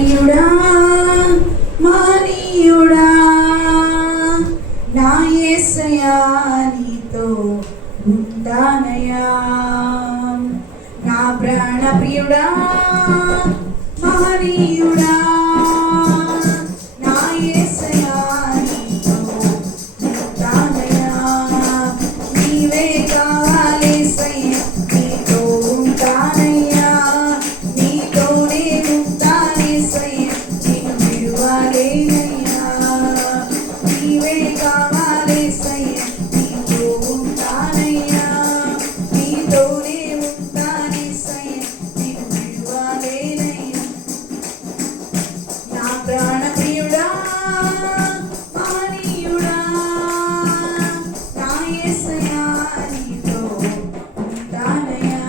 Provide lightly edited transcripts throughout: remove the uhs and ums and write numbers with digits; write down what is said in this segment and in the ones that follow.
ప్రియుడా మానీయుడా నా యేసయ్యా నీతో ఉంటానయ్యా నా ప్రాణ ప్రియుడా మానీయుడా నా యేసయ్యా నీతో ఉంటానయ్యా నీవే కావాలేసయ్యా నీతో ఉంటానయ్యా నీతోనే ఉంటానేసయ్యా నిన్ను విడువలేనయ్యా నీవే కావాలేసయ్యా నీతో ఉంటానయ్యా నీతోనే ఉంటానేసయ్యా నిన్ను విడువలేనయ్యా నా ప్రాణ ప్రియుడా మానీయుడా నా యేసయ్యా నీతో ఉంటానయ్యా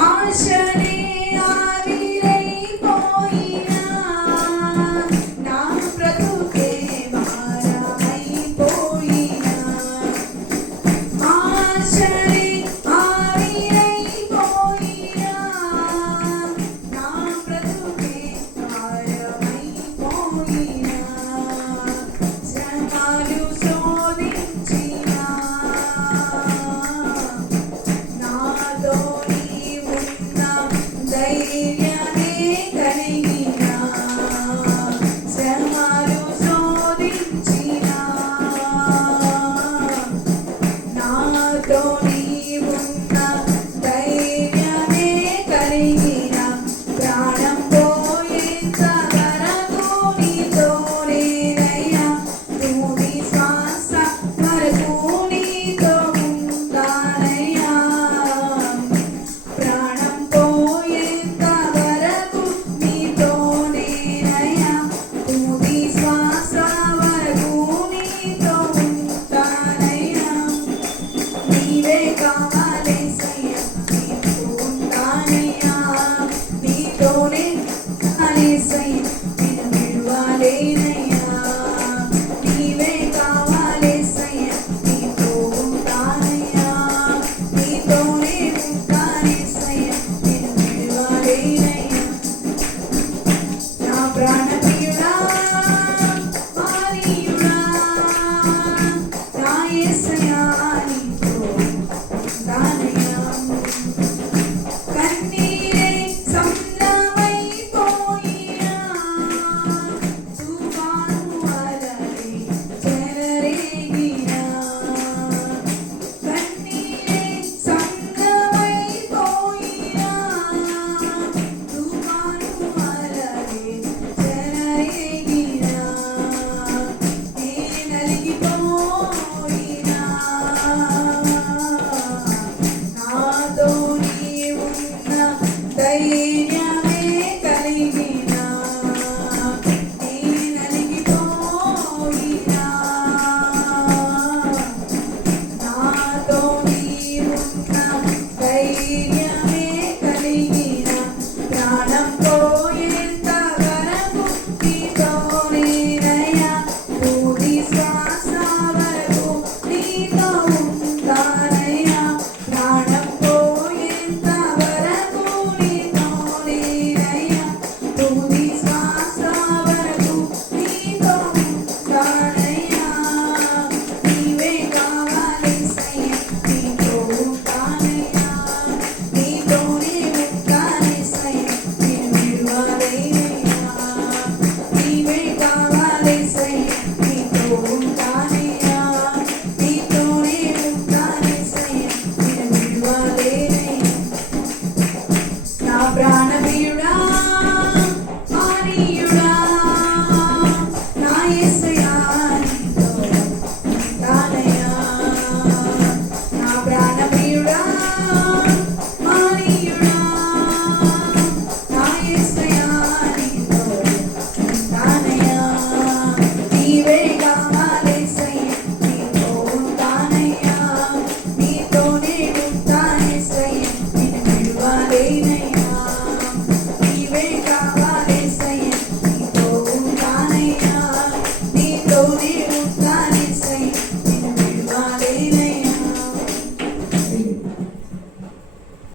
ఆశనే ఆవిరైపోయినా నా బ్రతుకే భారమైపోయినా ఆశనే ఆవిరైపోయినా నా బ్రతుకే భారమైపోయినా శ్రమలు శోధించినా నాతో నీవున్న ధైర్యమే కలిగినా శ్రమలు శోధించినా నాతో నీవున్న ధైర్యమే కలిగినా ప్రాణం పోయేంత వరకు నీతోనేనయ్యా తుది శ్వాస వరకు నీతో ఉంటానయ్యా ప్రాణం పోయేంత వరకు నీతోనేనయ్యా తుది శ్వాస వరకు నీతో ఉంటానయ్యా నీవే కావాలేసయ్యా నీతో ఉంటానయ్యా నీతోనే కావాలేసయ్యా నిన్ను విడువలేనయ్యా నీవే కావాలేసయ్యా నీతో ఉంటానయ్యా నీతోనే ఉంటానేసయ్యా నిన్ను విడువలేనయ్యా నా ప్రాణ ప్రియుడా మానీయుడా నా యేసయ్యా నీతో ఉంటానయ్యా కన్నీరే సంద్రమైపోయినా తుఫాను అలలే చెలరేగినా కన్నీరే సంద్రమైపోయినా తుఫాను అలలే చెలరేగినా నే నలిగిపోయినా నాతో నీవున్న దయ